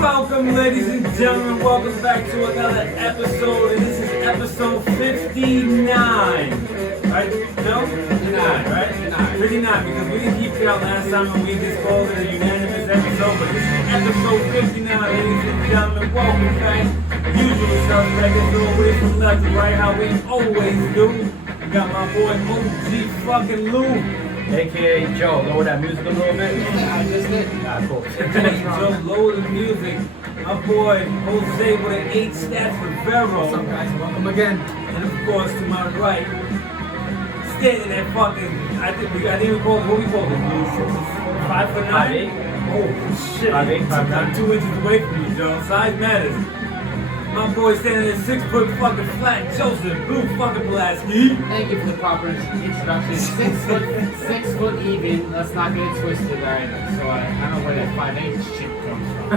Welcome, ladies and gentlemen. Welcome back to another episode, and this is episode 59. Right? No? 59, right? 59, because we didn't keep count last time and we just called it a unanimous episode, but this is episode 59, ladies and gentlemen. Welcome back. Usual suspect, let's go away from left to right, how we always do. We got my boy OG fucking Lou. AKA Joe, lower that music a little bit. I just did. Nah, cool. Joe, lower the music. My boy Jose with an 8 stats for Vero. What's up, guys? Welcome again. And of course, to my right, standing there fucking, I think we got even called, what we call it? 5'9"? 5'8". Oh shit. 5'8", 5'9". I'm 2 inches away from you, Joe. Size matters. My boy standing there 6 foot fucking flat, Joseph Blue fucking Pulaski. Thank you for the proper introduction. 6 foot even. Let's not get it twisted, alright? So I don't know where that 5'8" shit comes from.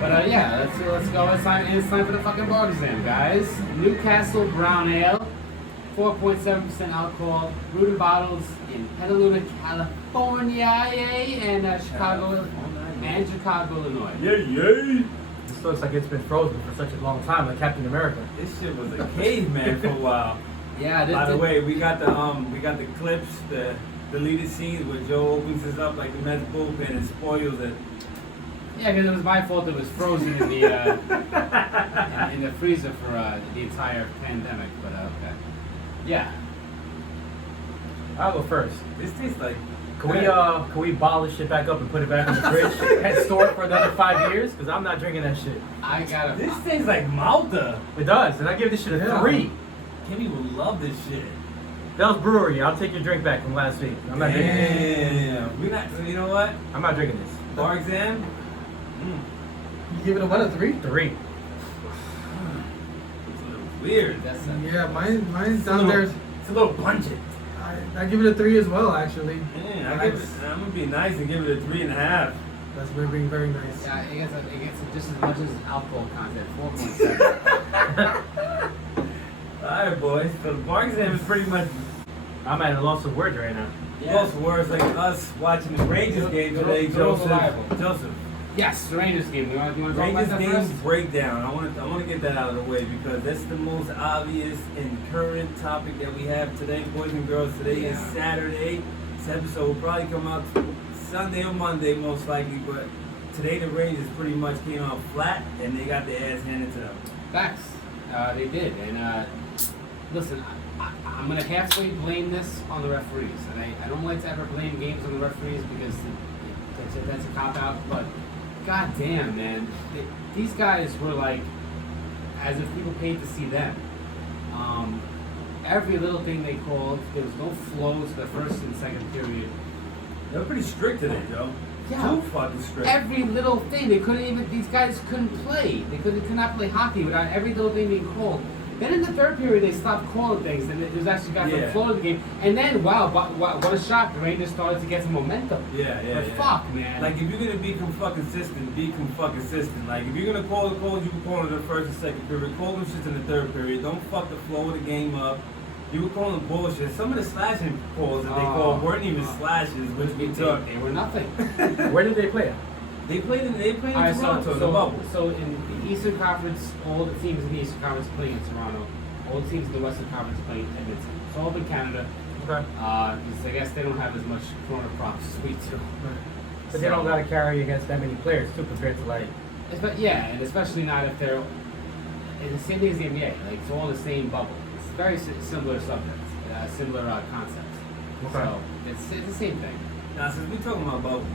But yeah, let's go. It's time for the fucking bar exam, guys. Newcastle Brown Ale, 4.7% alcohol, brewed bottles in Petaluma, California, and Chicago, Illinois. Yeah. This looks like it's been frozen for such a long time, like Captain America. This shit was a caveman for a while. Yeah. By the way, we got the clips, the deleted scenes where Joe opens this up like the Mets bullpen and spoils it. Yeah, because it was my fault. It was frozen in the in the freezer for the entire pandemic. But okay. Yeah. I'll go first. This tastes like. Can we bottle this shit back up and put it back in the fridge and store it for another 5 years? Because I'm not drinking that shit. I got it. This tastes like Malta. It does, and I give this shit a 3. Kimmy will love this shit. Bell's Brewery, I'll take your drink back from last week. I'm not drinking this. Damn. We not. You know what? I'm not drinking this. Bar exam. You give it a what, a 3? 3. It's a little weird. That's Yeah, mine's down there. It's a little pungent. I give it a 3 as well, actually. Yeah, I'm gonna be nice and give it a 3.5. That's being very nice. Yeah, it gets just as much as alcohol content. 4.7. Alright, boys. So the bar exam is pretty much. I'm at a loss of words right now. Most words like us watching the Rangers game today, Joseph. Yes, the Rangers game. You want to talk about Rangers that game first? breakdown. I want to get that out of the way because that's the most obvious and current topic that we have today, boys and girls. Today is Saturday. This episode will probably come out Sunday or Monday, most likely. But today the Rangers pretty much came out flat and they got their ass handed to them. Facts. They did. And listen, I'm going to halfway blame this on the referees. And I don't like to ever blame games on the referees because that's a cop-out. But goddamn, man. These guys were like, as if people paid to see them. Every little thing they called, there was no flow to the first and second period. They were pretty strict today, Joe. Yeah. Too fucking strict. Every little thing, these guys couldn't play. They could not play hockey without every little thing being called. Then in the third period, they stopped calling things, and it was actually got the flow of the game. And then, wow, what a shock! The Rangers started to get some momentum. Yeah. But fuck, man. Like if you're gonna be fucking consistent, be fucking consistent. Like if you're gonna call the calls, you can call it in the first and second period. Call them shits in the third period. Don't fuck the flow of the game up. You were calling bullshit. Some of the slashing calls that they called weren't even slashes, which we took. They were nothing. Where did they play? They played in Alright, Toronto, the bubble. So in the Eastern Conference, all the teams in the Eastern Conference playing in Toronto. All the teams in the Western Conference playing in Edmonton. It's all up in Canada. Okay. Because I guess they don't have as much corner props as we do. But they don't got to carry against that many players too, compared to like. Yeah, and especially not if they're in the same thing as the NBA. Like it's all the same bubble. It's very similar subjects, similar concepts. Okay. So it's the same thing. Now, since we're talking about bubbles,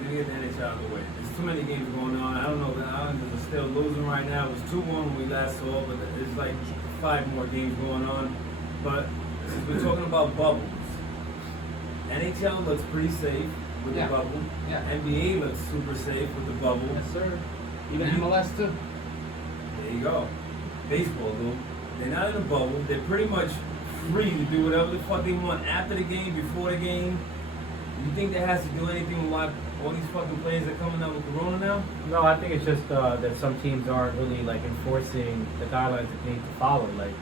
we're gonna get the NHL out of the way. There's too many games going on. I don't know. The Islanders are still losing right now. It was 2-1 when we last saw, but there's like 5 more games going on. But since we're talking about bubbles, NHL looks pretty safe with the bubble. Yeah. NBA looks super safe with the bubble. Yes, sir. Even MLS too. There you go. Baseball, though. They're not in a bubble. They're pretty much free to do whatever the fuck they want after the game, before the game. You think that has to do anything with why all these fucking players are coming out with Corona now? No, I think it's just that some teams aren't really like enforcing the guidelines that they need to follow. Like,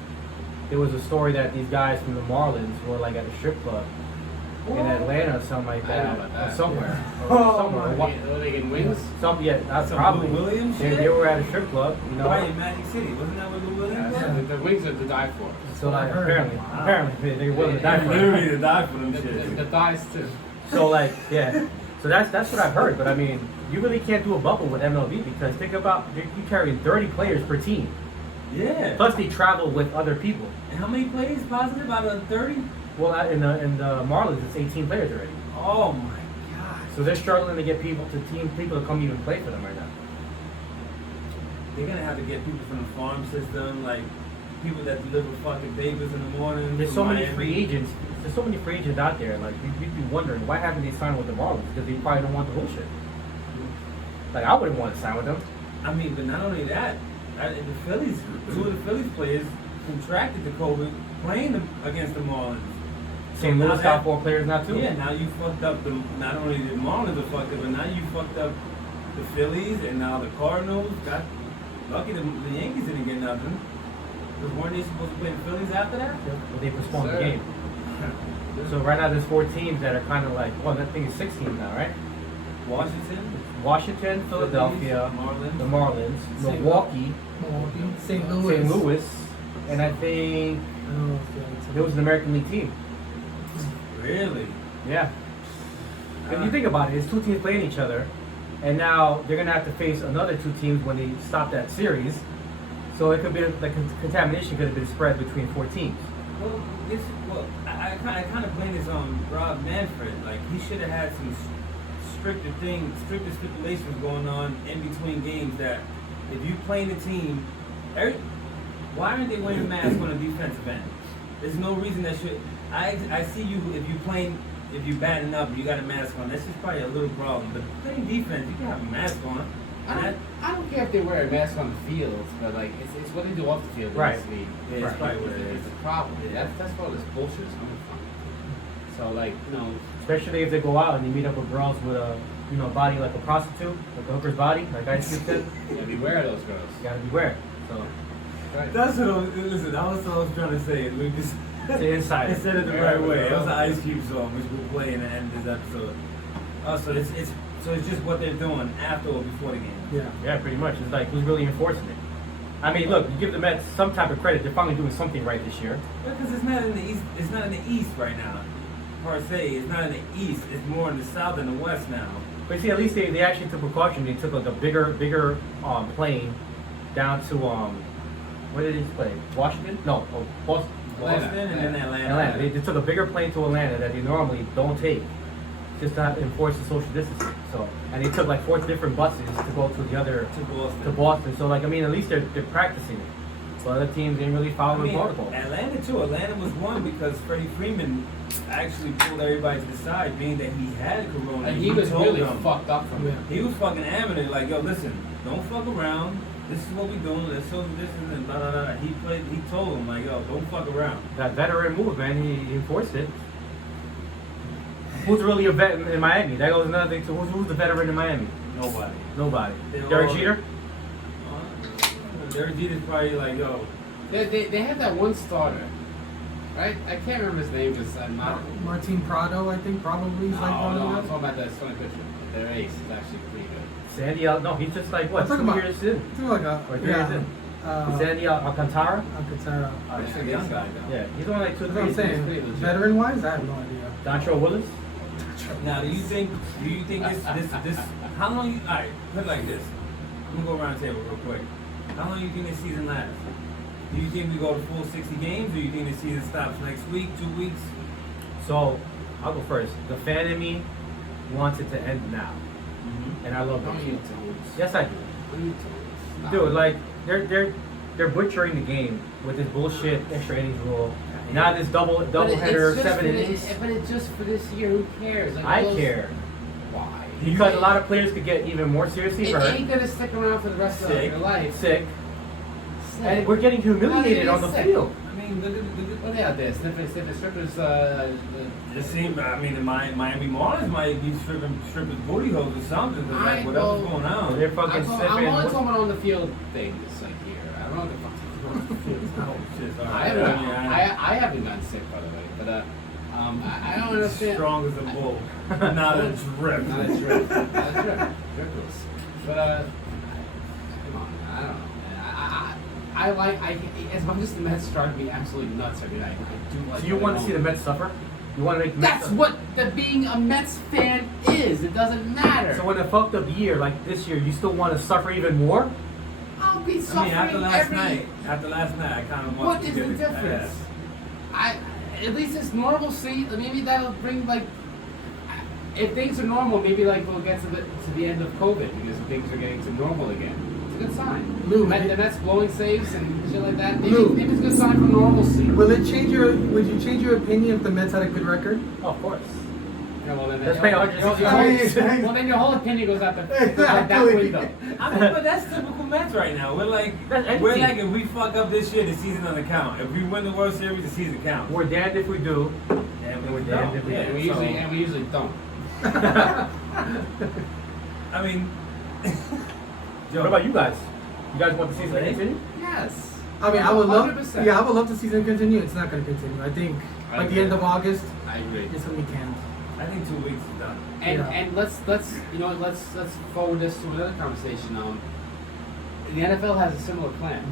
there was a story that these guys from the Marlins were like at a strip club, in Atlanta or something like I that, know about that. or somewhere. Oh, Or somewhere. my Or what- Are they getting wings? that's Some probably. Lou Williams they, shit? they were at a strip club, you know. Right in Magic City, wasn't that what Lou Williams was? Yeah, the wings are to die for. So like I heard. apparently they're willing to die for it. Literally to die for them The shit. thighs too. So like yeah, so that's what I've heard. But I mean, you really can't do a bubble with MLB because think about you carrying 30 players per team. Yeah. Plus they travel with other people. And how many plays positive out of 30? Well, in the Marlins, it's 18 players already. Oh my god. So they're struggling to get people to come even play for them right now. They're gonna have to get people from the farm system, like people that deliver fucking babies in the morning. There's from so many Miami. free agents. There's so many free agents out there. Like you'd be wondering why haven't they signed with the Marlins? Because they probably don't want the bullshit. Like I wouldn't want to sign with them. I mean, but not only that, the Phillies, two of the Phillies players contracted the COVID playing them against the Marlins. St. now Louis that- got 4 players now too. Yeah, now you fucked up not only the Marlins are fucked up, but now you fucked up the Phillies and now the Cardinals. Got lucky the Yankees didn't get nothing. Because weren't they supposed to play the Phillies after that? But they postponed the Sir. game. So right now there's 4 teams that are kind of like, well, that thing is 6 teams now, right? Washington, Washington, Philadelphia, Marlins. the Marlins, St. Milwaukee, Milwaukee, St. Louis. St. Louis, and I think I don't know if the other there was an American League team. Really? Yeah. If you think about it, it's 2 teams playing each other, and now they're gonna have to face another 2 teams when they stop that series. So it could be like contamination could have been spread between 4 teams. I kind of blame this on Rob Manfred. Like he should have had some stricter stipulations going on in between games. That if you play in the team, why aren't they wearing masks on a defensive end? There's no reason that should. I see you if you batting up, you got a mask on. That's just probably a little problem. But playing defense, you can have a mask on. I don't care if they wear a mask on the field, but like it's what they do off the field. Right. Yeah, it's probably what it is. It's a problem. Yeah. That's where this bullshit is coming from. So like, you know, Especially if they go out and they meet up with girls with a body like a prostitute, like a hooker's body, like Ice Cube said. you gotta beware of those girls. You gotta beware. So Right. That's what I was. Listen, that was what I was trying to say. We just it's the inside. I said it the right way. It was an Ice Cube song, which we'll play in the end of this episode. Oh, so it's just what they're doing after or before the game. Yeah. Yeah, pretty much. It's like who's really enforcing it? I mean, look, you give the Mets some type of credit. They're finally doing something right this year. Because it's not in the east. It's not in the east right now, per se. It's not in the east. It's more in the south and the west now. But see, at least they actually took precaution. They took like a bigger plane down to where did they play? Washington? No, Boston. Boston and then Atlanta. Atlanta. They took a bigger plane to Atlanta that they normally don't take, just to enforce the social distancing. So, and they took like 4 different buses to go to the other To Boston. to Boston. So, like, I mean, at least they're practicing it. So other teams didn't really follow the protocol. Atlanta too. Atlanta was one because Freddie Freeman actually pulled everybody to the side, being that he had corona. And he was told really them- fucked up from it. He was fucking adamant, like, yo, listen, don't fuck around. This is what we doing. Let's show this and blah blah blah. He told him like, yo, don't fuck around. That veteran move, man, he enforced it. Who's really a vet in Miami? That goes another thing too. Who's the veteran in Miami? Nobody. Nobody. They're Derek all- Jeter? Derek Jeter's probably like, yo, They had that one starter, right? I can't remember his name because I'm not. Martin Prado, I think, probably is like one No, of I'm them. talking about that Sony pitcher. Their ace is actually pretty good. Sandy no, he's just like what, I'm talking 2 about- years in. I think like a Or 3 years in. uh, Sandy Alcantara? Alcantara. that's a young guy though. Yeah, he's only like 2 That's 3 what I'm years. saying. pretty legit. Veteran wise, I have no idea. Dontrell Willis? Now, do you think this? How long? Alright, put it like this. I'm gonna go around the table real quick. How long do you think this season lasts? Do you think we go to full 60 games, or do you think the season stops next week, 2 weeks? So, I'll go first. The fan in me wants it to end now. And I love Don't it. need to lose. Yes, I do. Don't need to lose. Dude, like they're butchering the game with this bullshit extra innings rule. Now this double header, 7 innings. But it's just for this year. Who cares? Like, I those- care Why? because a lot of players could get even more seriously It hurt, ain't gonna stick around for the rest of Sick. your life. sick, Sick. and we're getting humiliated How on do the you get field. I mean, look at What are they out there? Sniffing strippers. it seems. I mean, the Miami Marlins might be stripping booty holes or something. Cause like whatever's going on. They're fucking I'm sniffing. only talking about on the field things like here. I don't know what the fuck. Oh, shit, sorry. I haven't gotten sick by the way, but I don't understand. Strong as a bull, not a drip. Not a drip. Not a drip. Dripless. But come on. I don't know. As much as the Mets drive me absolutely nuts every night, I do like. So you want to see the Mets suffer? You want to make the Mets That's suffer? what being a Mets fan is. It doesn't matter. So in a fucked up year like this year, you still want to suffer even more? I'll be I mean, suffering after last every. night, I kind of want What to is get the it difference? fast. At least it's normalcy. Maybe that'll bring like. If things are normal, maybe like we'll get to the end of COVID because things are getting to normal again. It's a good sign. Lou, The Mets blowing saves and shit like that. Lou. Maybe it's a good sign for normalcy. Would you change your opinion if the Mets had a good record? Oh, of course. Yeah, well, then Let's pay 160 well, then your whole opinion goes out that Exactly. window. I mean, but that's typical Mets right now. We're like, That's any we're team. like, if we fuck up this year, the season doesn't count. If we win the World Series, the season counts. We're damned if we do. And we're damned if we yeah, And we so- usually don't. I mean, What about you guys? You guys want the season to continue? Yes. I mean, I would love. 100%. Yeah, I would love to see them continue. It's not going to continue. I think I by the agree. end of August, I agree. it's going to be canned. I think 2 weeks is done. And let's let's forward this to another conversation. The NFL has a similar plan,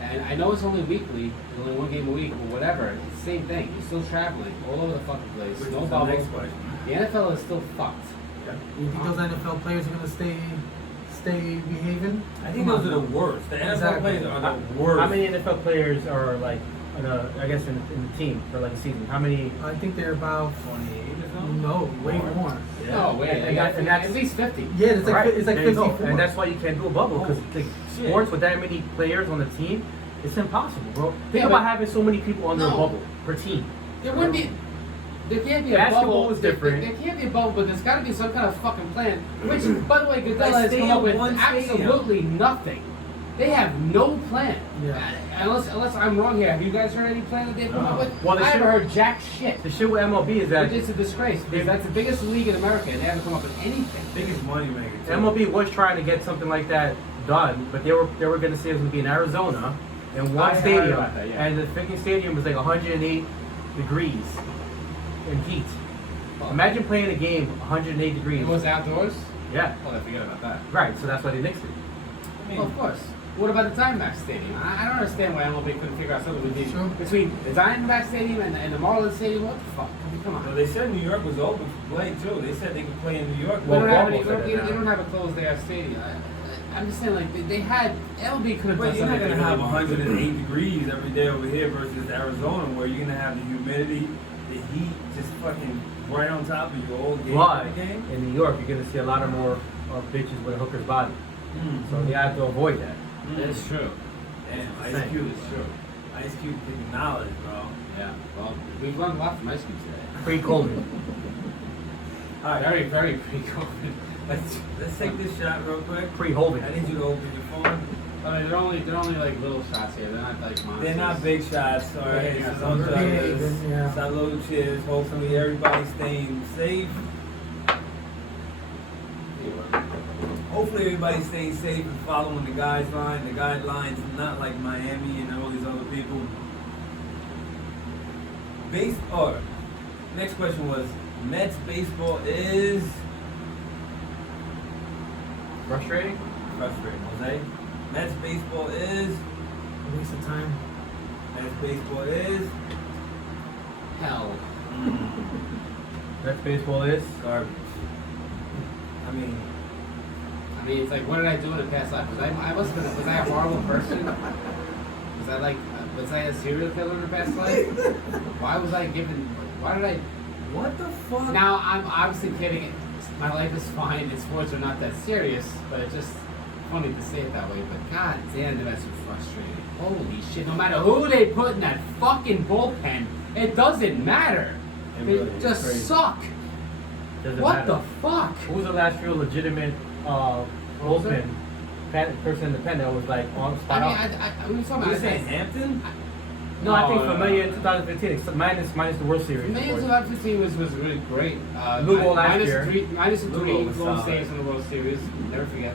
and I know it's only weekly, there's only one game a week, or whatever. It's the same thing. You're still traveling all over the fucking place. Which No is the next bubble. question. The NFL is still fucked. You think those NFL players are going to stay behaving? I think Come those on. are the worst. The NFL Exactly. players are the worst. How many NFL players are like, in the team for like a season? How many? I think they're about 28 or something? no, way more. Yeah. No way. And They got that's- at least 50. Yeah, it's like Right, it's like there you go. 54. And that's why you can't do a bubble because Holy shit. sports with that many players on the team, it's impossible, bro. Think Yeah, about but- having so many people under a No. bubble per team. There wouldn't be. There can't be a Basketball bubble. is different. There can't be a bubble, but there's got to be some kind of fucking plan. Which, by the way, Goodell Like, has stay come in up with one stadium. absolutely nothing. They have no plan. Yeah. Unless I'm wrong here. Have you guys heard any plan that they've come No. up with? Well, they I haven't should- heard jack shit. The shit with MLB is that Which is a disgrace because that's the biggest league in America, and they haven't come up with anything. Biggest money maker. too. MLB was trying to get something like that done, but they were going to say it was going to be in Arizona in one I heard stadium, about that, yeah. and the freaking stadium was like 108 degrees in heat. Imagine playing a game 108 degrees. It was outdoors. Yeah, Oh, I forget about that. right. So that's why they nixed it. I mean, Well, of course. What about the Diamondback Stadium? I don't understand why MLB couldn't figure out something between the Diamondback Stadium and the Marlins Stadium. What the fuck? I mean, come well, on. they said New York was open for play too. They said they could play in New York. We Well, don't have Baltimore any. said We it don't now. have a closed air stadium. I'm just saying, like they had MLB could have But done you're not something. gonna have really 108 degrees every day over here versus Arizona, where you're gonna have the humidity, the heat, just fucking right on top of you all game But after game. in New York, you're going to see a lot of more bitches with a hooker's body, so they have to avoid that. That's true. Damn, Ice Same. Cube It's is true. Ice Cube taking knowledge, bro. Yeah. Well, we've learned a lot from Ice Cube today. Pre-COVID. All right, Very, very pre-COVID. let's take this shot real quick. Pre-COVID. I need you to open your phone. I mean, they're only like little shots here. They're not like monsters. They're not big shots, all right? Yeah, So don't yeah, judge yeah, us. yeah. Salud, cheers. Hopefully everybody's staying safe. Hopefully everybody's staying safe and following the guidelines, not like Miami and all these other people. Next question was, Mets baseball is Frustrating? frustrating, Jose. Mets baseball is A waste of time. Mets baseball is Hell. That's baseball is. garbage. I mean, It's like, what did I do in the past life? Was I a horrible person? Was I a serial killer in the past life? Why did I? what the fuck? Now, I'm obviously kidding. My life is fine and sports are not that serious, but it's just funny to say it that way. But god damn, that's so frustrating. Holy shit, no matter who they put in that fucking bullpen, it doesn't matter. It They really is just crazy. suck. Doesn't What matter. the fuck? Who was the last real legitimate bullpen person in the pen that was like on spot on? We were talking You about. saying Hampton? No, I think No, Familia no. in 2015, minus the World Series. of Millions course. of Lives team was really great. Lugo last year. Minus Lugo three was goal solid. saves in the World Series. Never forget.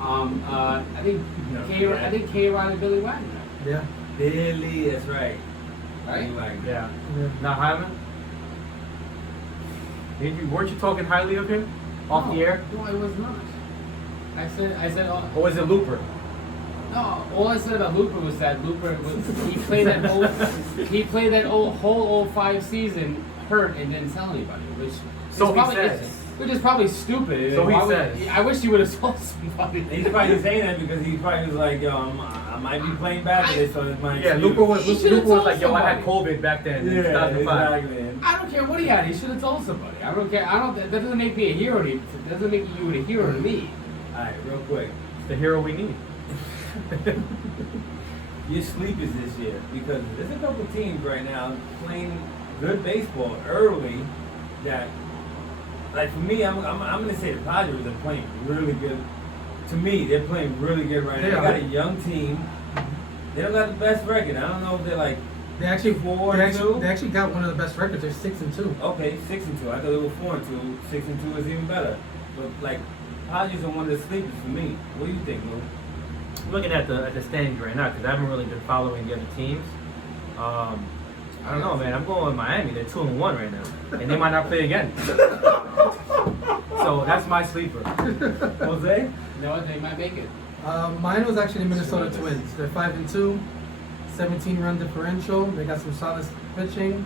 I think Never K. forget. I think K. Rod and Billy Wagner. Yeah. Billy, that's right. right? You like Yeah. Yeah. Not Hyman? Weren't you talking highly of him off No, the air? No, I was not. I said, Or was it Looper? no. All I said about Looper was that Looper he played that whole 05 season hurt and didn't tell anybody, which So is he probably, says. which is probably stupid. So he Why would- says. I wish you would have told somebody. He's probably saying that because he probably was like, yo, I might be playing bad today, so it's my Yeah, excuse. Looper was He should've like, yo, told I had COVID back then in Yeah, 2005. exactly. Man. I don't care what he had. He should have told somebody. I don't care. That doesn't make me a hero. That doesn't make you a hero to me. Alright, real quick. It's the hero we need. Your sleepers this year, because there's a couple teams right now playing good baseball early that, like for me, I'm gonna say the Padres are playing really good. To me, they're playing really good right now. They got a young team. They don't got the best record. I don't know if they're like They actually 4-2. They actually got one of the best records. They're 6-2. okay 6-2. I thought they were 4-2. 6-2 is even better. But like Padres are one of the sleepers for me. What do you think, Lou? I'm looking at the standings right now because I haven't really been following the other teams. I don't know, man. I'm going with Miami. They're 2-1 right now, and they might not play again. So that's my sleeper. Jose? No, they might make it. Mine was actually the Minnesota Twins. They're 5-2, 17-run differential. They got some solid pitching,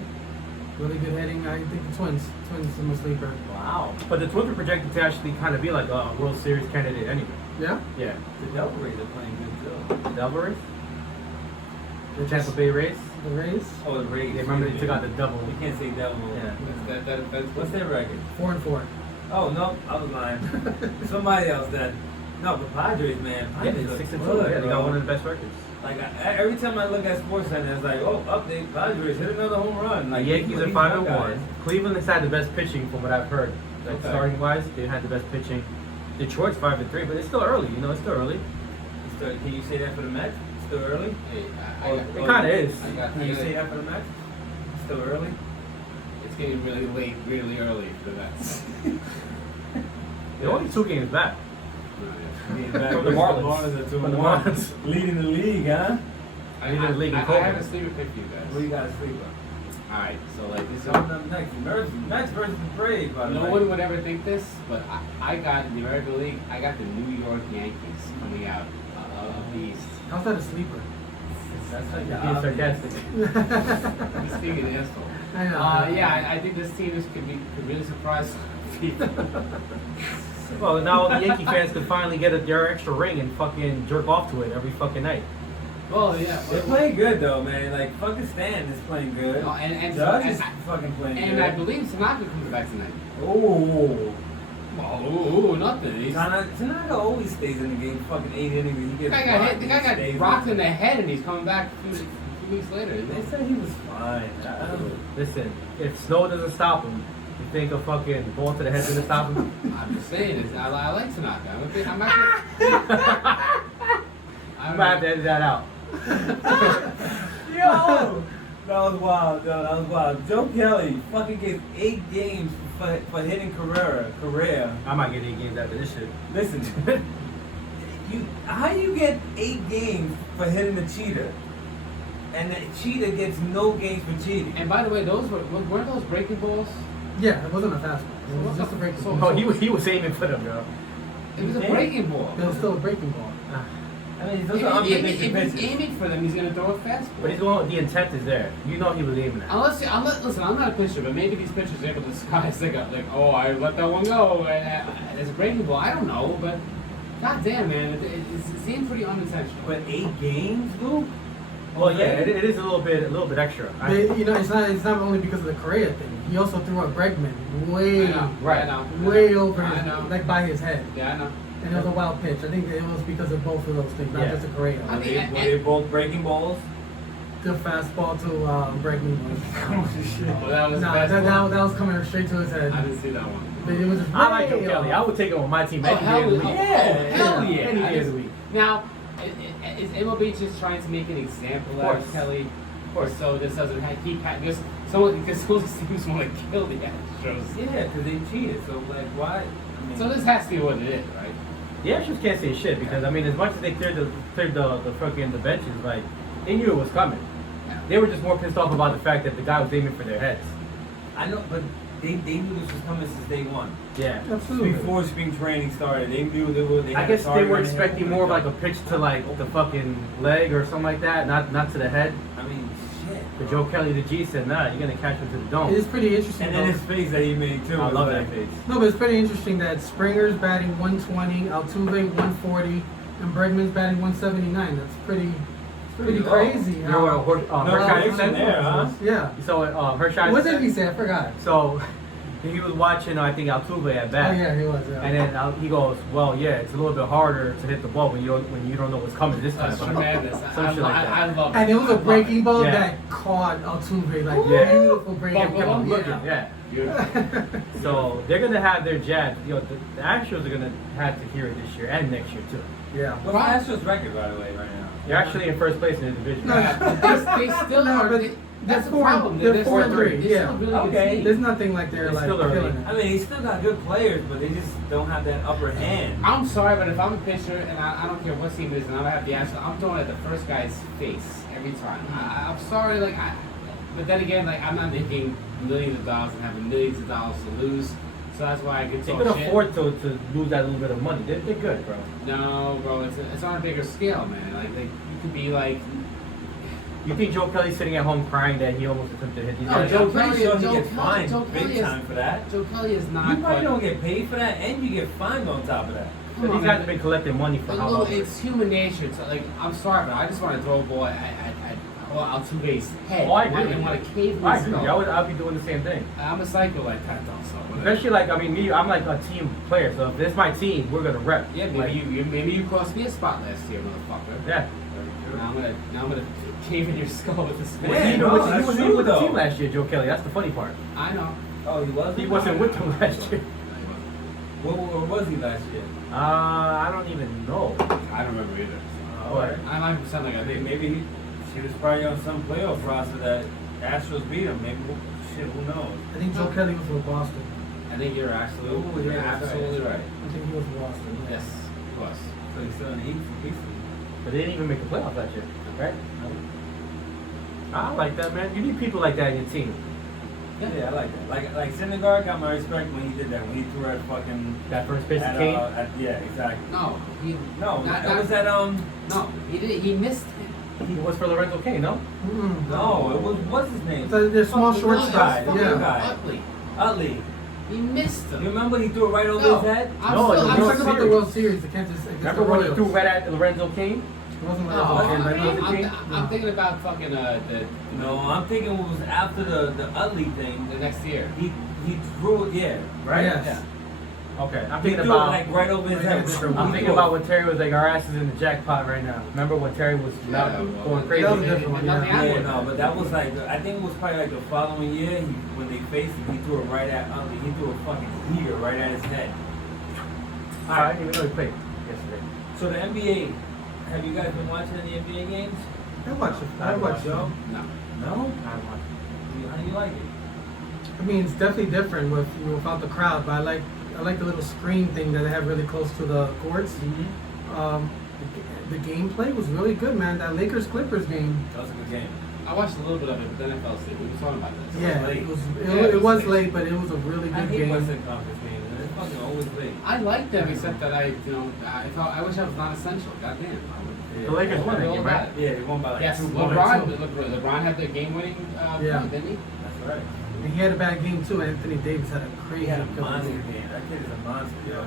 really good hitting. I think the Twins is my sleeper. Wow. But the Twins are projected to actually kind of be like a World Series candidate anyway. Yeah. Yeah. The Devil Rays are playing good too. The Alvarez, the Tampa Bay Rays. The Rays, Oh, the Rays. They remember they took out the double. You can't say Devil. Yeah. That's What's their record? 4-4. Oh no, I was lying. Somebody else that. No, but Padres, man. Yeah, Padres are 6-2. good, Yeah, they got bro. one of the best records. Like every time I look at SportsCenter, it's like, oh, update. Padres hit another home run. The Like Yankees are these 5-1. guys. Cleveland has had the best pitching from what I've heard. Like Okay. starting wise, they had the best pitching. Detroit's 5-3, but it's still early. You know, it's still early. Still, can you say that for the Mets? Still early? Hey, It kinda is. Can you say that for the Mets? Still early? It's getting really late, really early for that. They're only 2 games back. Being back From the versus Marlins. Marlins are From the 2-1. Marlins. Leading the league, huh? I Leading the league in have COVID. a sleeper pick for you What do guys. you got to sleep on? Alright, so like this Coming up next, Mets versus the Braves, by the no way. one would ever think this, but I got in the American League, I got the New York Yankees coming out of the East. How's that a sleeper? That's like Being the obvious. sarcastic. I'm speaking an asshole. I know. Yeah, I think this team could really surprise people. Well, now the Yankee fans could finally get their extra ring and fucking jerk off to it every fucking night. Well, yeah. They're playing good though, man. Like fucking Stan is playing good. No, and Judge is and- fucking playing And good. I believe Tanaka comes back tonight. Oh, Oh, nothing. He's, Tanaka always stays in the game. Fucking 8 innings. He the gets guy got hit. rocked The and guy stays got rocked in. in the head, and he's coming back a few weeks later. They said he was fine. I don't- Listen, if Snow doesn't stop him, you think a fucking ball to the head's gonna stop him? I'm just saying, I like Tanaka. I'm I'm gonna have to edit that out. Yo, that was wild. Yo, that was wild. Joe Kelly fucking gets 8 games for hitting Correa. I might get 8 games after this shit. Listen, how you get 8 games for hitting the cheetah, and the cheetah gets no games for cheating? And by the way, weren't those breaking balls? Yeah, it wasn't a fastball. It was just a breaking So- ball. Oh, he was aiming for them, bro. It was a Yeah. breaking ball. It was still a breaking ball. I mean, those If are he's unpredictable pitches. aiming for them, he's gonna throw a fastball. But he's going, the intent is there. You know he was aiming at. Listen, I'm not a pitcher, but maybe these pitchers are able to disguise like, oh, I let that one go as a breaking ball. I don't know, but goddamn, man, it seemed pretty unintentional. But 8 games, Lou? Well, yeah, it is a little bit extra. But, you know, it's not only because of the Correa thing. He also threw out Bregman way, I know, right. I know. way over I his, know. like by his head. Yeah, I know. And it was a wild pitch. I think it was because of both of those things, not Yeah. just the Correa. I mean, Were they both breaking balls? The fastball to Bregman was. Oh, that was Nah, the best that one. was coming straight to his head. I didn't see that one. But it was I like Joe way Kelly. off. I would take him on my team Oh, any day of the week. hell yeah. Any day of the week. Now, is MLB just trying to make an example out of course. Kelly? Or so this doesn't keep because some of those teams want to kill the Astros. Yeah, because they cheated. So, like, why? I mean, So this has to be what it is, right? The Astros can't say shit because I mean, as much as they cleared the fucking the benches, like they knew it was coming. they were just more pissed off about the fact that the guy was aiming for their heads. I know, but they knew this was coming since day one. Yeah. Absolutely. Before spring training started, they knew they were. They I had a guess they target were on their head. expecting more of like a pitch to like the fucking leg or something like that, not to the head. I mean, shit. But Joe Kelly, the G, said, nah, you're gonna catch him to the dome. It's pretty interesting. And then though. his face that he made too. I was love like- that face. No, but it's pretty interesting that Springer's batting 120, Altuve 140, and Bregman's batting 179. That's pretty pretty low. crazy. You know what No Hershey connection said? there, huh? Yeah. So Hershey What said, did he say? I forgot. So he was watching, I think, Altuve at Oh bat. yeah, he was. Yeah. And then he goes, well, yeah, it's a little bit harder to hit the ball when you don't know what's coming this time. That's tremendous. Some shit like that. I love And it was a breaking ball Yeah. that caught Altuve like Yeah. beautiful breaking Buffalo, ball. Looking, Yeah. yeah. Beautiful. So they're gonna have their jab. You know, the Astros are gonna have to hear it this year and next year too. Yeah. What's the Astros record, by the way, right now? They're actually in first place in the division. No, Yeah, but they still No, are. but That's they're the four- problem. they're 4-3, They're still yeah. a really Okay. good team. There's nothing like they're It's like still early. killing it. I mean, they still got good players, but they just don't have that upper hand. I'm sorry, but if I'm a pitcher and I don't care what team it is, and I have the Astros, I'm throwing at the first guy's face every time. I'm sorry, but then again, like I'm not making millions of dollars and having millions of dollars to lose, so that's why I can They talk can shit. afford to lose that little bit of money. They're good, bro. No, bro, it's on a bigger scale, man. Like you could be like, You think Joe Kelly's sitting at home crying that he almost attempted to hit these No, guys? Joe I'm pretty Kelly- sure Joe he gets Kelly- fined Joe Kelly big is- time for that. Joe Kelly is not. You probably but- don't get paid for that, and you get fined on top of that. But these guys have been collecting money for But how no, long? it's human nature. It's like I'm sorry, but I just want to throw a ball at Altuve's head. Oh, I agree. didn't want to cave I his agree. skull. I'll be doing the same thing. I'm a psycho like that, though. So whatever. Especially like, I mean, me, I'm like a team player. So if it's my team, we're gonna rep. Yeah, Like, maybe you cost me a spot last year, motherfucker. yeah. Now I'm gonna cave in your skull with this. He Yeah, wasn't even no, with, he that's wasn't true, even with the though. team last year, Joe Kelly. That's the funny part. I know. Oh, he wasn't. He wasn't with them last year. Where was he last year? I don't even know. I don't remember either. Alright. I might sound like I I think did. maybe he was probably on some playoff roster that Astros beat him. Maybe shit, who knows? I think Joe Kelly was with Boston. I think you're Ooh, you're yeah, that's absolutely right. I think he was with Boston. Yeah. Yes, he was. So he's still in the East. But they didn't even make the playoffs last year, right? I like that, man. You need people like that in your team. Yeah, I like that. Like Syndergaard got my respect when he did that. When he threw at fucking. That first base at, Kane. yeah, exactly. No, he. No, not- that was that No, he did. He missed him. He was for Lorenzo Kane, no? Mm-mm. No, it was what's his name? So they're small Fucking shortstop. guy, fucking yeah. Yeah. Utley. Utley. He missed You him. remember he threw it right over No, his head? I'm No, still, it I'm I'm was talking still, about the World Series. The Kansas against Remember the when he Royals. threw right at Lorenzo Kane? It wasn't No, Lorenzo Kane, but it was- I'm thinking about fucking the No, I'm thinking it was after the Utley thing. the next year. He threw it, yeah, right? Yes. Yeah. Okay, I'm He thinking threw it about. like right over his Right head. at the shoulder. I'm He thinking threw about it. when Terry was like, our ass is in the jackpot right now. Remember when Terry was Yeah, going well, crazy? that was a different one, Nothing yeah. happened Yeah, with no, that. but that was like I think it was probably like the following year when they faced him. He threw it right at Utley. He threw a fucking heater right at his head. I didn't even know he played yesterday. So the NBA, have you guys been watching any NBA games? I watched it. I watched it. Joe? No. No. I don't watch. How do you like it? I mean, it's definitely different without the crowd, but I like the little screen thing that they have really close to the courts. The gameplay was really good, man. That Lakers Clippers game. That was a good game. I watched a little bit of it, but then I fell asleep. We were talking about this. Yeah, late. it was. Yeah, It was late. late, but it was a really I good hate game. Western Conference games. It's fucking always late. I like them, except that I wish I was non-essential. Goddamn. The Lakers I won wanna that know game, about right? it. Yeah, they won by like Yes, 2 points. LeBron had the game-winning Yeah. point, didn't he? That's right. And he had a bad game too. Anthony Davis had a crazy He had a killer monster game. game. That kid is a monster, yo.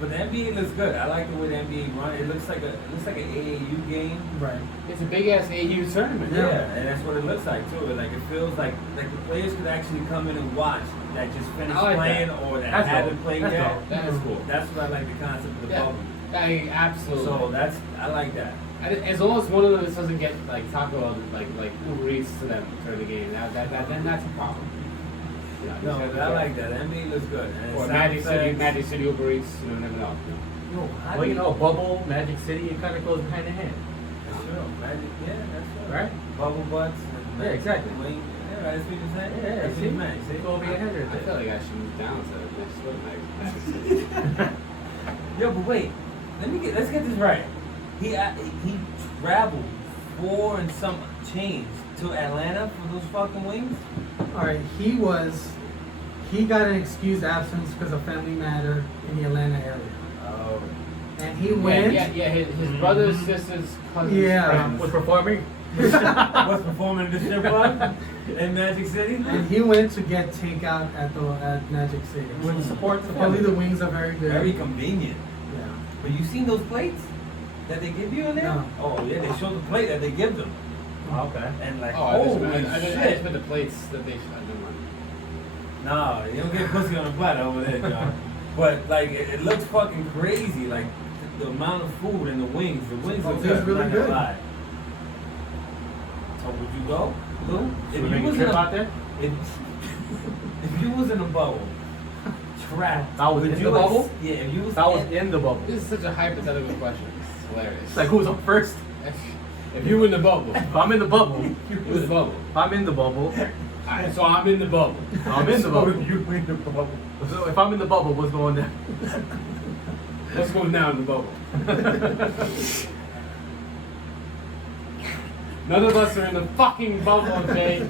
But the NBA looks good. I like the way the NBA run. It looks like an AAU game. Right. It's a big-ass AU tournament. Yeah, and that's what it looks like too. Like it feels like the players could actually come in and watch that just finished I like playing that. or that That's haven't dope. played That's yet. dope. That is cool. That's what I like the concept of the Yeah. bubble. Absolutely. So I like that. As long as one of them doesn't get like Taco like Uber Eats to them for the game, then that's a problem. You know, No, just but have I to- like that. The NBA looks good. And Or sound Magic effects. City Uber Eats. You never know. No, how Well, do you know, Bubble, Magic City, it kind of goes hand in hand, That's true. Magic, yeah, that's true. right? Bubble butts. And Yeah, exactly. Wing. Yeah, that's what you're saying. Yeah, that's see? what you meant. See? Go over your head I right feel there. like I should move down to next foot Magic City. Yo, but wait. Let's get this right. He traveled 4 and some change to Atlanta for those fucking wings? All right, he got an excused absence because of family matter in the Atlanta area, Oh. and he went. Yeah. His brother's sister's cousin's Yeah. friends. Was performing. Was performing in the strip club in Magic City? And he went to get takeout at Magic City. Would support the Supposedly family. the wings are very good. Very convenient. Yeah. But you seen those plates that they give you in there? No. Oh yeah, they show the plate that they give them. Okay. And like, Oh, I holy just shit. put the plates that they. I didn't want. Nah, you don't get pussy on the platter over there, John. But like, it looks fucking crazy. Like the amount of food and the wings. The wings are It's good. really I'm not gonna good. lie. So would you go, Lou? Should we make a trip out there? If you was in a bubble, trapped. I was would in you the bubble? Yeah, if you was. I was in the bubble. This is such a hypothetical question. It's hilarious. It's like who's up first? If you were in the bubble, If I'm in the bubble, you were in the bubble. if I'm in the bubble, Alright, so I'm in the bubble. I'm in the So bubble. you in the bubble. So if I'm in the bubble, what's going down? What's going down in the bubble? None of us are in the fucking bubble, Jay.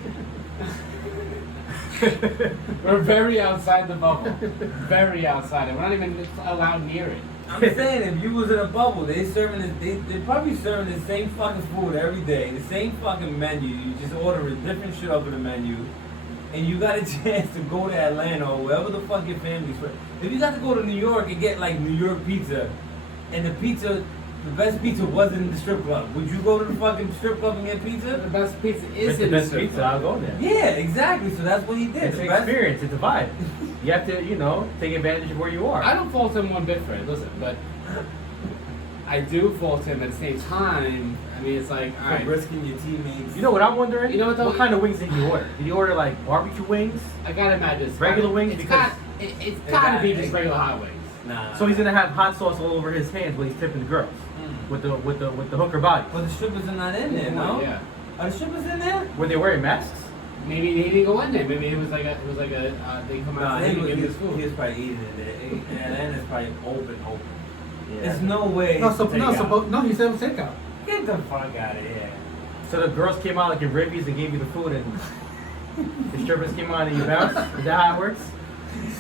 We're very outside the bubble. Very outside it. We're not even allowed near it. I'm saying if you was in a bubble, they probably serving the same fucking food every day, the same fucking menu. You just order a different shit off of the menu, and you got a chance to go to Atlanta or wherever the fuck your family's from. If you got to go to New York and get like New York pizza, and the best pizza wasn't in the strip club, would you go to the fucking strip club and get The pizza? best pizza It's is the in best strip pizza. club. I'll go there. Yeah, exactly. So that's what he did. It's The an best- experience. It's a vibe. You have to, take advantage of where you are. I don't fault him one bit for it, listen, but I do fault him at the same time. I mean, it's like, For alright, risking your teammates. You know what I'm wondering? You know what though? What kind of wings did you order? Did you order like barbecue wings? I gotta imagine it's Regular gotta- wings it's because- got, it's gotta be just regular hot wings. Nah. So he's gonna have hot sauce all over his hands when he's tipping the girls with the hooker body. But the strippers are not in there, no? Yeah. Are the strippers in there? Were they wearing masks? Maybe they didn't go in there. Maybe it was like a they come Nah, out he and was, give he, this was, food. he was probably eating it there. Atlanta's probably open. Yeah. There's no way. No, it's so, takeout. no, he said it was takeout. Get the fuck out of here. So the girls came out like in ribbies and gave you the food, and the strippers came out and you bounced. Is that how it works?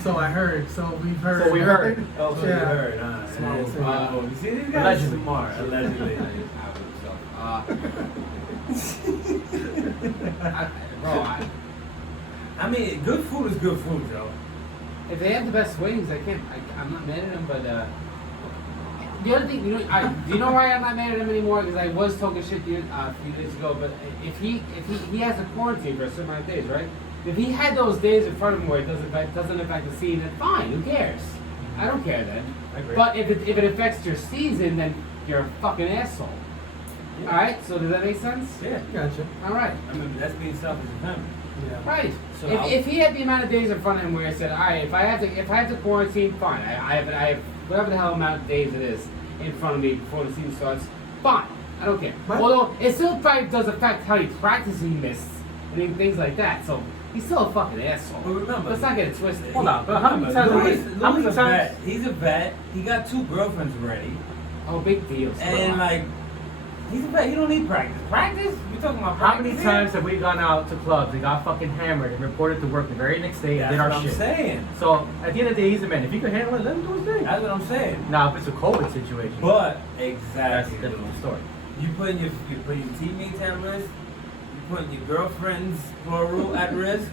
So I heard. So we've heard. So we heard. Oh, so you Yeah. heard, huh? Smart. Oh, you see, these guys are Allegedly. smart. Allegedly. I mean, good food is good food, though. If they have the best wings, I'm not mad at them, but the other thing, do you know why I'm not mad at him anymore? Because I was talking shit a few days ago. But if he has a quarantine for a certain amount of days, right? If he had those days in front of him where it doesn't affect the scene, then fine, who cares? I don't care then. I agree. But if it affects your season, then you're a fucking asshole. Yeah. All right. So does that make sense? Yeah. Gotcha. All right. I mean, that's being selfish and him. Yeah. Right. So If he had the amount of days in front of him where he said, all right, if I have to quarantine, fine. I have whatever the hell amount of days it is in front of me before the season starts, fine. I don't care. But- Although it still probably does affect how he practices missed and things like that. So he's still a fucking asshole. But remember, Let's not get it twisted. Hold on, but how many times? How many Louis a times? vet. He's a vet. He got 2 girlfriends already. Oh, big deal. And like, he's a vet. He don't need practice. Practice? You talking about How practice? many here? times have we gone out to clubs and got fucking hammered and reported to work the very next day and That's did what our I'm shit? saying. So at the end of the day, he's a man. If he can handle it, let him do his thing. That's what I'm saying. Now, if it's a COVID situation, But that's exactly. a different story. You putting your teammates at risk. You putting your girlfriends plural at risk.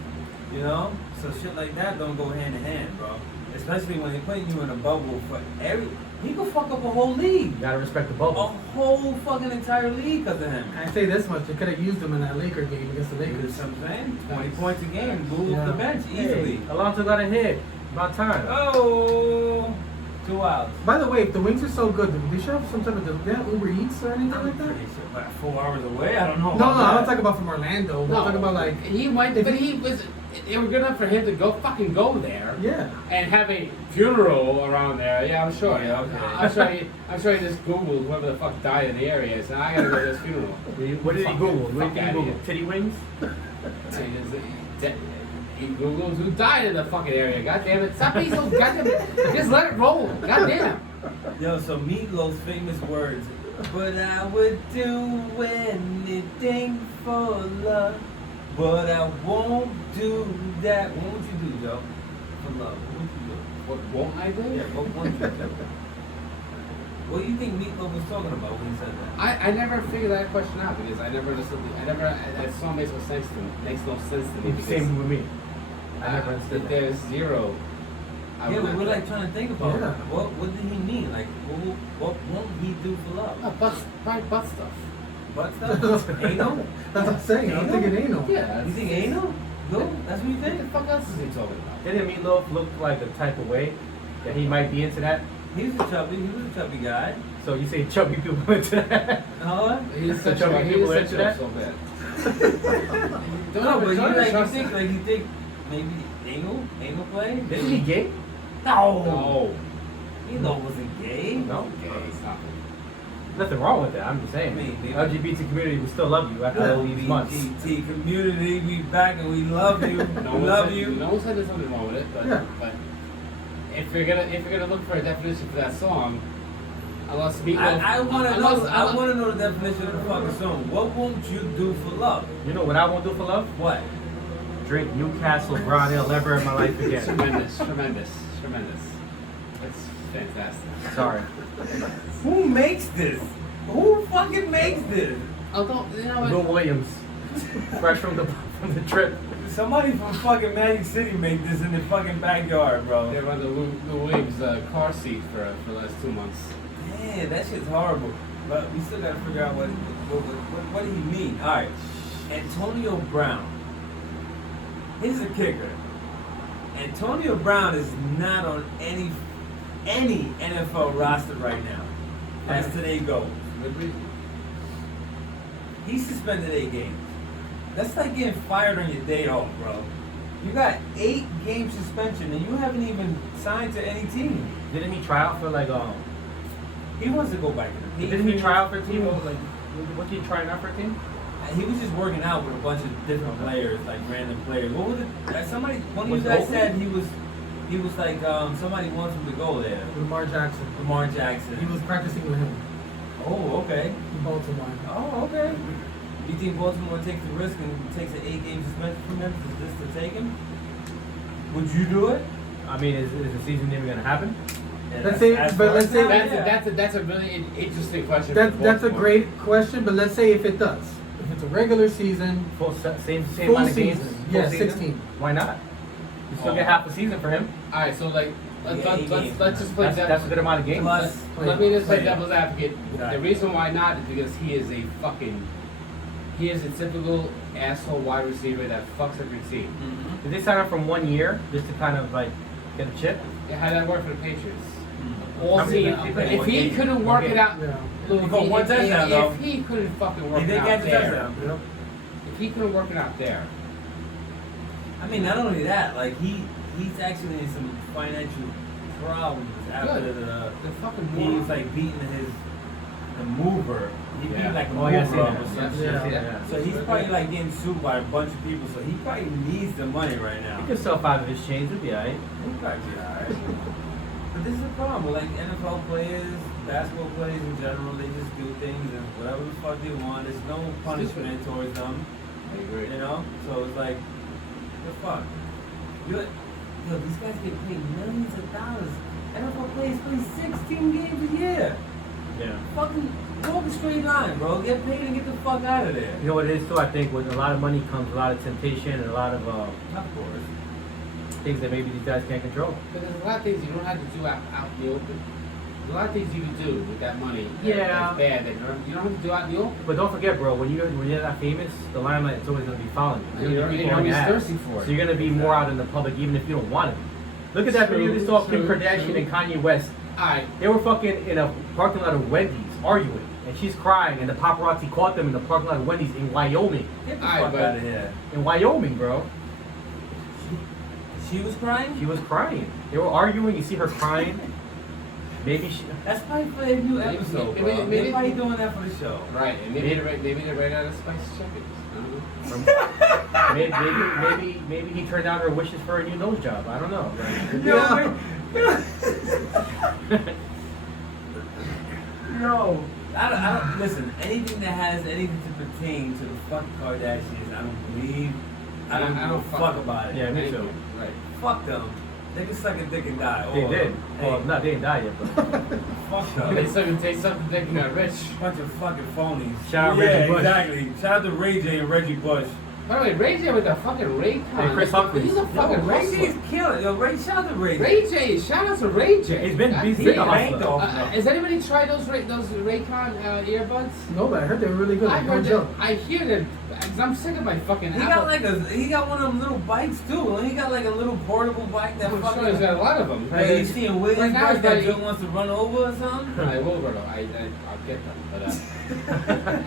You know, so shit like that don't go hand in hand, bro. Especially when they're putting you in a bubble for every. He could fuck up a whole league. You gotta respect the A bubble. whole fucking entire league because of him. I say this much: they could have used him in that Laker game against the You know Lakers. what I'm saying? 20 points a game, move off the Yeah. bench easily. Hey, Alonso got a hit. About time. Oh, 2 outs. By the way, if the wings are so good, they should have some type of they have Uber Eats or anything I'm like that. pretty sure, like 4 hours away. I don't know. No, about I'm not that. talking about from Orlando. I'm talking about like he went, but he was. It was good enough for him to go there. yeah. And have a funeral around there. Yeah, I'm sure. Yeah, okay. I'm sure he just Googled whoever the fuck died in the area. So I gotta go to this funeral. What did he Fuck- Google? What fuck did he outta Google? here. Titty wings? He Googled who died in the fucking area. God damn it! Stop being so goddamn. Just let it roll. God damn. Yo, so Meatloaf's famous words. But I would do anything for love. But I won't do that. What would you do, Joe? For love. What would you do? What won't I do? Yeah, what would you do? What do you think Meatloaf was talking about when he said that? I never figured that question out because I never listened. That song makes no sense to me. Makes no sense to me. Because Same with me. I never understood that. There's zero. Yeah, but we're like trying to think about Yeah. it. What did he mean? Like, what won't he do for love? Probably butt stuff. Butt stuff? Anal? That's what I'm saying. I'm thinking anal. Yeah. You think anal? No? That's what you What the think? fuck else is he talking about? Didn't Meatloaf look like the type of way that he might be into that? He was a chubby guy. So you say chubby people into that? Huh? He's So such chubby a people he's into such that? so bad. No, but don't you trust think him. maybe anal play? Isn't he gay? No. No. Meatloaf wasn't gay. No. Okay, stop it. Nothing wrong with that. I'm just saying. I mean, The LGBT community will still love you after all these months. LGBT community, we back and we love you. No We one love said, you. No one said there's something wrong with it, but Yeah. but if you're gonna look for a definition for that song, unless Meatloaf, I want to know. unless- I want to know the definition of the fucking song. What won't you do for love? You know what I won't do for love? What? Drink Newcastle Brown Ale ever in my life again. Tremendous. It's fantastic. Sorry. Who makes this? Who fucking makes this? Although you know what? Bill Williams, fresh from the trip. Somebody from fucking Magic City made this in the fucking backyard, bro. They run the Lou Williams car seat for the last 2 months. Man, that shit's horrible. But we still gotta figure out what did he mean? All right, Antonio Brown. Here's the kicker. Antonio Brown is not on any NFL roster right now. As today goes. Good reason. He suspended 8 games. That's like getting fired on your day off, bro. You got 8-game suspension and you haven't even signed to any team. Didn't he try out for like He wants to go back to the Patriots. Didn't he try out for a team? Like, was he trying out for a team? He was just working out with a bunch of different players, like random players. What was it? Somebody, one of you Was guys Oakley? said he was like somebody wants him to go there. Lamar Jackson. Lamar Jackson. He was practicing with him Oh, okay. in Baltimore. Oh, okay. You think Baltimore takes the risk and takes an 8-game suspension from him just to take him? Would you do it? I mean, is the season even gonna happen? And Let's say- as but far let's as say- now, That's a really interesting question. That's for a Baltimore. great question, but let's say if it does. If it's a regular season, Same Full amount of games. season. Full Yeah, season? 16. Why not? You still Oh. get half a season for him. All right, so like let's just play That's a good amount of games. plus, Let me just play Yeah. devil's advocate. Right. The reason why not is because he is a typical asshole wide receiver that fucks every team. Mhm. Did they sign up from 1 year just to kind of like get a chip? Yeah, how that work for the Patriots? Mhm. All I mean, season. okay, If one he game. couldn't One work game. it out, yeah. look, He got one touchdown, though. if he couldn't fucking work He it did out catch a there, touchdown. Yep. if he couldn't work it out there, I mean, not only that, like he's actually in some financial problems after Good. the fucking he moron. was like beating the mover. He beat Yeah. like a Oh mover yeah, I see up that. or some Yeah, shit. yeah, Yeah. yeah. So he's probably like getting sued by a bunch of people. So he probably needs the money right now. He could sell 5 of his chains. It'd be alright. He probably be alright. But this is the problem. With, like NFL players, basketball players in general, they just do things and whatever the fuck they want. There's no punishment towards them. I agree. You know? So it's like, the fuck? Yo, these guys get paid millions of dollars. NFL players play 16 games a year. Yeah. Fucking walk a straight line, bro. Get paid and get the fuck out of there. You know what it is too? I think with a lot of money comes a lot of temptation and a lot of Of course. things that maybe these guys can't control. But there's a lot of things you don't have to do out in the open. There's a lot of things you can do with that money. Yeah. That's bad. That you don't have to do out in the open. But don't forget, bro, when you're that famous, the limelight is always gonna be following you. And you're always Yeah. thirsty for it. So you're gonna be more out in the public even if you don't want to be. Look at that video they saw of Kim True, Kardashian true. and Kanye West. Alright, They were fucking in a parking lot of Wendy's arguing. And she's crying and the paparazzi caught them in the parking lot of Wendy's in Wyoming. Get the Alright, fuck but- out of here. In Wyoming, bro. She was crying? She was crying. They were arguing, you see her crying. Maybe she That's probably for a new Maybe- episode, maybe- bro. maybe- They're probably doing that for the show. right. And maybe they ran out of spicy chickens. I don't know. maybe he turned down her wishes for a new nose job. I don't know. Like, Yo, No. I don't, listen, anything that has anything to pertain to the fucking Kardashians, I don't believe. I don't give a fuck about it. Yeah, me too. Right. Fuck them. They can suck a dick and die. They Or, did. Hey, Well, no, they didn't die yet, but fuck They them. suck and taste something they got rich. Bunch of fucking phonies. Shout out yeah, Reggie Bush. exactly. Shout out to Ray J and Reggie Bush. By the way, Ray J with the fucking Ray Con. Hey, Chris Humphries. He's a fucking Ray J wrestler. is killing. Yo, Ray, shout out to Ray J. Ray J, shout out to Ray J. He's been- God he's damn. been a banked hustler. off. Has anybody tried those Raycon earbuds? No, but I heard they were really good. I Like, no heard that. joke. I hear that. Cause I'm sick of my fucking He Apple. got one of them little bikes too. He got like a little portable bike that I'm fucking. sure he's got a lot of them. Hey, you seeing Williams Right now, bike it's that like- Joe wants to run over or something? I will, Gordo. I'll get them. But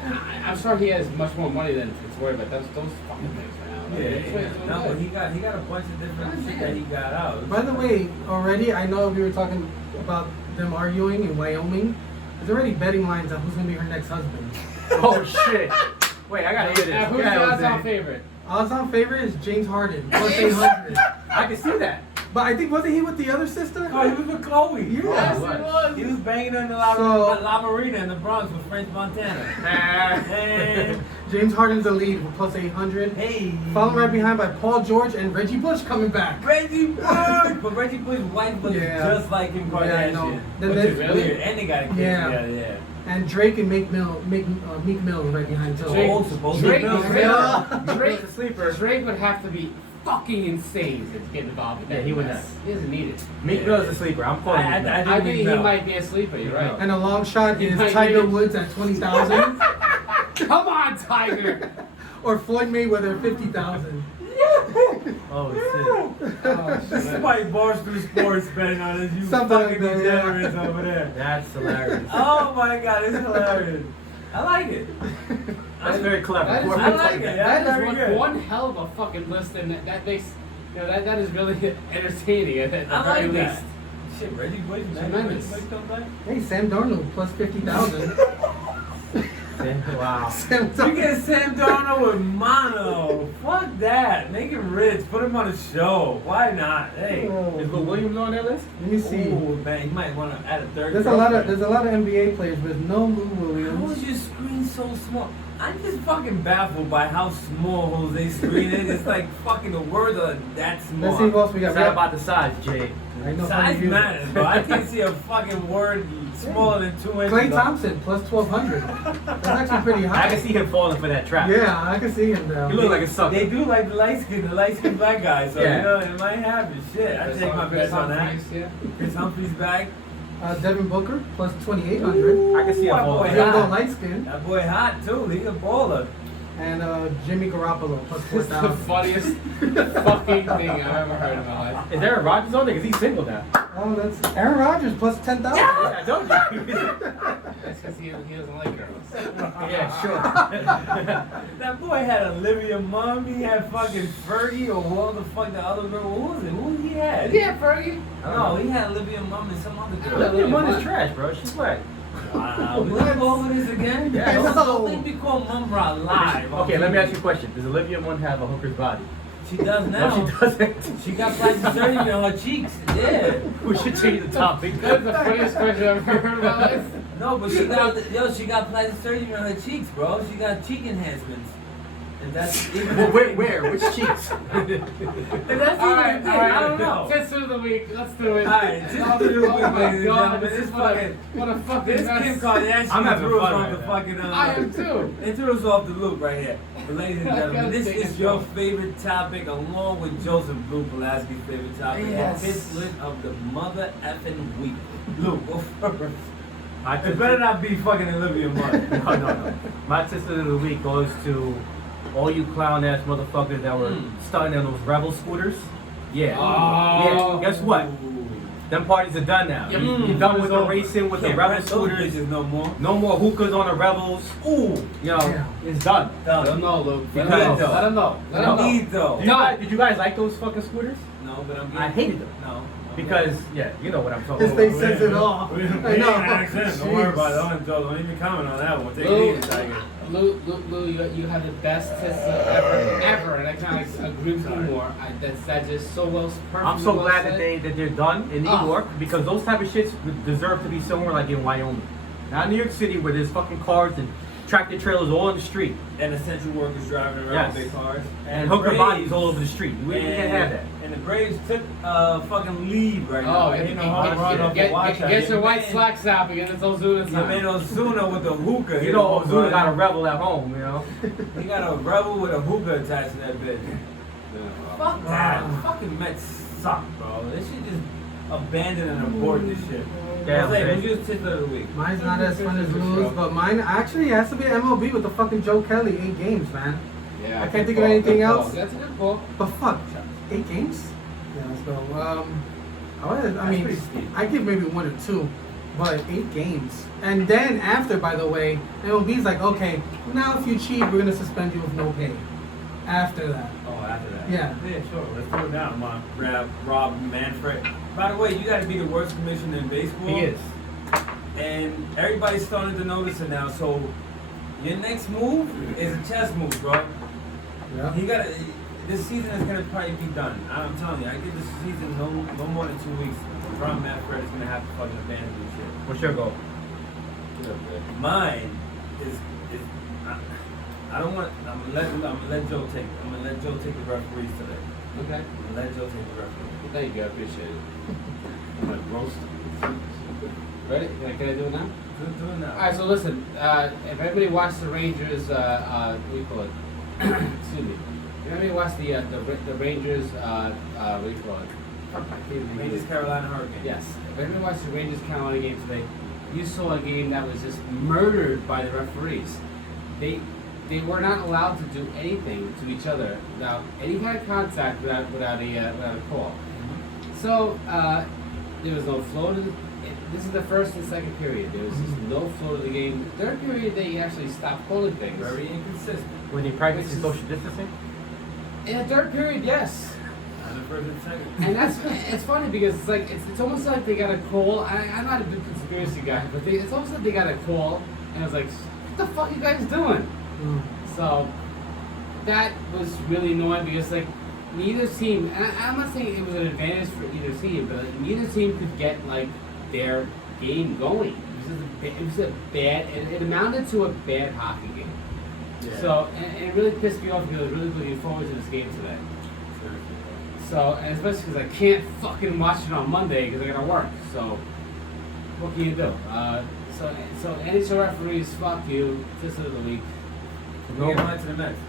I'm sure he has much more money than to worry about those fucking things now. Yeah, That's what yeah. he's No, but doing. he got a bunch of different shit that he got out. By the way, already I know we were talking about them arguing in Wyoming. There's already betting lines on who's gonna be her next husband. oh shit. Wait, I gotta hear this. Now, who's Yeah, the odds Jose. on favorite? Odds on favorite is James Harden, plus 800. I can see that. But I think, wasn't he with the other sister? Oh, he was with Chloe. Yeah. Yes, what? it was. He was banging in the So- La Marina in the Bronx with French Montana. And James Harden's the lead with plus 800. hey, Followed right behind by Paul George and Reggie Bush coming back. Reggie Bush. But Reggie Bush's wife looks Yeah. just like Kim Yeah, I know. Kardashian. Then Which is there's- weird. And they got a kid Yeah. together, yeah. And Drake and Meek Mill right behind too. Drake- Oh, supposed to Drake- be Drake- The sleeper. Drake would have to be fucking insane to get involved with that. Yeah, he would mess. not. He doesn't need it. Meek Mill is a sleeper. I'm calling I- Meek Mill. I- I think he Mill. might be a sleeper. You're right. And a long shot He is might Tiger be- Woods at 20,000 Come on, Tiger. or Floyd Mayweather at 50,000. Oh shit. Oh, This is shit. why Barstool Sports betting on us, you Something like fucking that, yeah. degenerates over there. That's hilarious. Oh my god, it's hilarious. I like it. That's very clever. That is, I like it. that That's very is good. one hell of a fucking list, and that makes that is really entertaining at the I very like that. least. Shit, Reggie Bush, Tremendous. Reggie Bush comes back? Hey, Sam Darnold plus 50,000. Wow. Sam You Darnold. get Sam Darnold with mono. Fuck that. Make him rich. Put him on a show. Why not? Hey. Is Lil Williams on that list? Let me see. Ooh, man, you might want to add a third. There's a lot of NBA players with no Lou How Williams. is your screen so small? I'm just fucking baffled by how small Jose's screen is. It's like fucking the words are that small. Let's see who else we got. It's We not got- about the size, Jay. I know how Size to use it. matters, bro. I can't see a fucking word smaller than 2 inches. Klay Thompson plus 1,200. That's actually pretty high. I can see him falling for that trap. Yeah, I can see him now. He look like a sucker. They do like the light skin black guy, so Yeah. you know it might happen. Shit, I take my bets on that. Yeah. Chris Humphrey's back. Devin Booker plus 2,800. I can see him That falling. boy for He'll that. go hot. light skin. That boy hot too. He's a baller. And Jimmy Garoppolo plus It's the 4,000. funniest fucking thing I've ever heard in my life. Is Aaron Rodgers on there? Because he's single now. Oh, that's Aaron Rodgers plus 10,000. Yeah, I told you. That's because he doesn't like girls. Yeah, sure. That boy had Olivia Munn. He had fucking Fergie or what the fuck the other girl. Who was it? Who he had? Yeah, Fergie. No, he had Olivia Munn and some other girl. Olivia Munn is trash, bro. She's whack. Wow, we gonna go over this again? Yeah, I Don't- know. don't think we call Mumbra live. Okay, let me ask you a question. Does Olivia Munn have a hooker's body? She does now. No, she doesn't. She got plastic surgery on her cheeks. Yeah. We should change the topic. That's the funniest question I've ever heard in my life. No, but she got plastic surgery on her cheeks, bro. She got cheek enhancements. And that's even Well, where? Which cheeks? And that's even a thing. I don't know. Test of the week. Let's do it. Alright, test of the week, Oh my ladies and god, gentlemen. this This is what a fucking- what a fucking This mess. Kim Kardashian I'm having threw us fun off right the now. fucking. I am too. They threw us off the loop right here. But ladies and I gentlemen, gotta this take is a your shot. favorite topic, along with Joseph Blue Pulaski's favorite topic. Yes. The fifth split of the mother effing week. Luke, go first. My It better not be fucking Olivia Munn. No. My sister of the week goes to all you clown ass motherfuckers that were starting on those rebel scooters. Yeah. Oh. Yeah. Guess what? Them parties are done now. Yep. You're done with the It's over. racing with the Can't rebel rent those scooters. bitches no more. No more hookahs on the rebels. Ooh, yo, Yeah. it's done. Let them know, Luke. Let Because- them know. Let them know. Let them know. Need though. Did you guys like those fucking scooters? No, but I'm getting. I hated them. No. Because, yeah, you know what I'm talking His about. face says it all. We I ain't know. accent. Don't worry about it. Jeez. Don't even comment on that one. Take it Lou, easy, Tiger. Lou, you have the best tissa ever, and I kind of agree with you more. That's just so well, perfect. I'm so glad that they're done in New Oh. York because those type of shits deserve to be somewhere like in Wyoming. Not New York City where there's fucking cars and tractor trailers all in the street. And essential workers driving around Yes. big cars. And hooker Braves- bodies all over the street. We can't have that. And the Braves took fucking lead right now. Oh, Hitting a home run off a watch out. get your white Man- slacks out because it's Ozuna Your man time. Ozuna with the hookah. You hit know, a home Ozuna run. got a rebel at home, you know? He got a rebel with a hookah attached to that bitch. Fuck that. Fucking Mets suck, bro. They should just abandon and abort this shit. Damn, Jose, man. who's your tickler of the week? Mine's not as fun as Lou's, but mine actually has to be MLB with the fucking Joe Kelly 8 games, man. Yeah, I good can't think of call, anything good call. else. That's a good call. But fuck, 8 games? Yeah, let's go. I mean, pretty steep. I give maybe 1 or 2, but 8 games. And then after, by the way, MLB's like, okay, now if you cheat, we're gonna suspend you with no pay. After that. Oh, after that. Yeah. Yeah, sure. Let's do it now, man. Grab Rob Manfred. By the way, you got to be the worst commissioner in baseball. He is. And everybody's starting to notice it now. So your next move is a chess move, bro. Yeah. He got this season is gonna probably be done. I'm telling you, I give this season no more than 2 weeks. Rob Manfred is gonna have to fucking abandon this shit. What's your goal? Mine is I don't want. I'm gonna let Joe take. I'm gonna let Joe take the referees today. Okay. I'm gonna let Joe take the referees. Thank you. I appreciate it. I'm like roast. Ready? Can I do it now? Do it now. All right. So listen. If everybody watched the Rangers, what do you call it? Excuse me. If everybody watched the Rangers, what do you call it? I can't even Rangers think. Carolina Hurricanes. Yes. If everybody watched the Rangers Carolina game today, you saw a game that was just murdered by the referees. They were not allowed to do anything to each other without any kind of contact, without a call. So there was no flow to this is the first and second period. There was just no flow to the game. The third period, they actually stopped calling things. Very inconsistent. When you practice social distancing? In the third period, yes. Not the first and second. And that's it's funny because it's like it's almost like they got a call. I'm not a big conspiracy guy, but it's almost like they got a call and it's like, what the fuck are you guys doing? So that was really annoying because like neither team, and I'm not saying it was an advantage for either team, but like, neither team could get like their game going. It was a bad. It amounted to a bad hockey game. Yeah. So and it really pissed me off because I was really looking forward to this game today. So and especially because I can't fucking watch it on Monday because I gotta work. So what can you do? So NHL referees, fuck you. This is the week. We get mine to the Mets.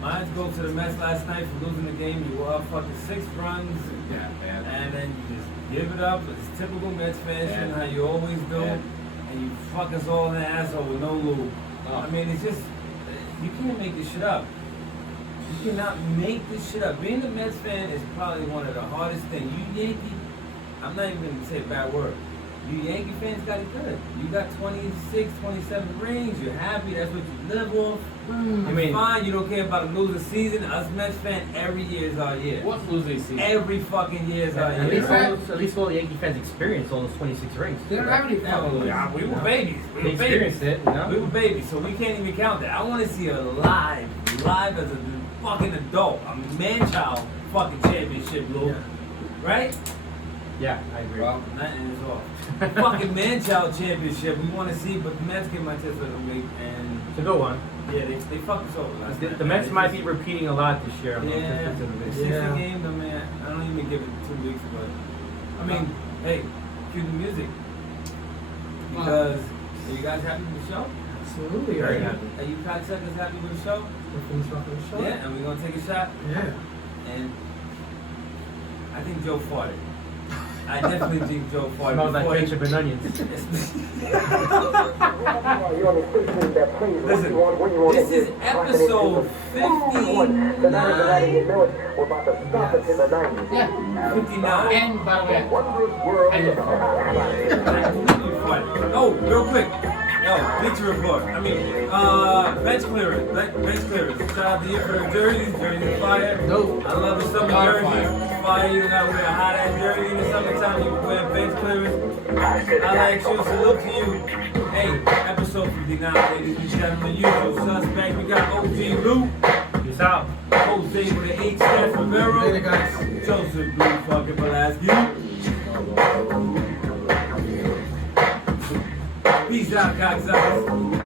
Mine go to the Mets last night for losing the game. You were up fucking 6 runs. Yeah, bad. And then you just give it up. It's typical Mets fashion, Yeah. how you always do. Yeah. And you fuck us all in the asshole with no lube. Oh. I mean, it's just, you can't make this shit up. You cannot make this shit up. Being a Mets fan is probably one of the hardest things. You Yankee, I'm not even going to say a bad word. You Yankee fans got it good. You got 26, 27 rings. You're happy. That's what you live off. I You're mean, fine. You don't care about a losing season. Us Mets fan, every year is our year. What's losing season? Every fucking year is our at year. least, at least all the Yankee fans experienced all those 26 rings. They don't have any Yeah, fucking losing. yeah, we were babies. We They were babies. experienced it, you know? We were babies, so we can't even count that. I want to see a live as a fucking adult, a man-child fucking championship, Lou. Yeah. Right? Yeah, I agree. Well, Nothing is off. Fucking man-child championship. We want to see, but the Mets get my tits of the week, and It's a good one. yeah, they fucked us over last night. The Mets might be repeating a lot this year. Yeah, To the 60 Yeah. games, I mean, I don't even give it 2 weeks, but I mean, hey, cue the music. Because are you guys happy with the show? Absolutely. Very Right. happy. Are you cocksuckers happy with the show? We're finished off with the show. Yeah, and we're gonna take a shot. Yeah. And I think Joe farted. I definitely think Joe farted. Smells like before he- ketchup and onions. Listen, this is episode 59. yeah. 59. And by the way, Oh, real quick. Yo, picture report. I mean, bench clearance. Bench clearance. Shout out to you for the jerseys. Jerseys fire. Dope. I love the summer jerseys. Fire. You gotta wear a hot ass jersey in the summertime. You can wear bench clearance. I like you. Salute to you. Hey, episode 59, ladies and gentlemen. Usual suspect. We got OG Lou. Peace out. Jose with an H. Steph Rivero. Later, guys. Joseph Blue fucking Pulaski. Peace out, cocksuckers.